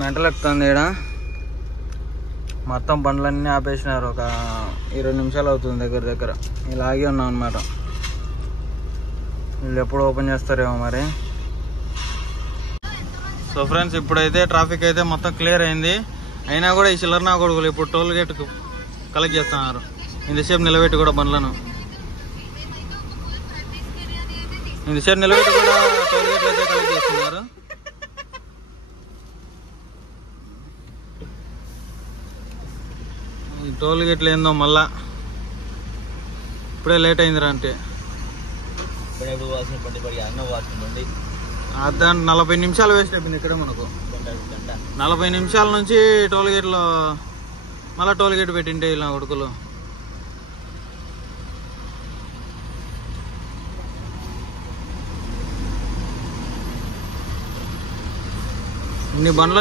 Mental ఎక్కుతుంది ఇక్కడ. మొత్తం బండ్లన్నీ ఆపేసినారు. ఒక 20 నిమిషాలు అవుతుంది దగ్గర. ఇలాగే ఉన్నాం అనమాట. వీళ్ళు ఎప్పుడు ఓపెన్ చేస్తారేమో మరి. సో ఫ్రెండ్స్, ఇప్పుడైతే ట్రాఫిక్ అయితే మొత్తం క్లియర్ అయింది. అయినా కూడా ఈ చిల్లర నా కొడుకులు ఇప్పుడు టోల్ గేట్ కలెక్ట్ చేస్తున్నారు. ఇంతసేపు నిలబెట్టి కూడా బండ్లను నిలబెట్టి కూడా టోల్ గేట్లు అయితే కలెక్ట్ చేస్తున్నారు. ఈ టోల్ గేట్లు ఏందో మళ్ళా ఇప్పుడే లేట్ అయిందిరా. అంటే దాని 40 నిమిషాలు వేస్ట్ అయిపోయింది. ఇక్కడ మనకు 40 నిమిషాల నుంచి టోల్ గేట్లో మళ్ళీ టోల్ గేట్ పెట్టింటే ఇలా కొడుకులు. ఇన్ని బండ్లు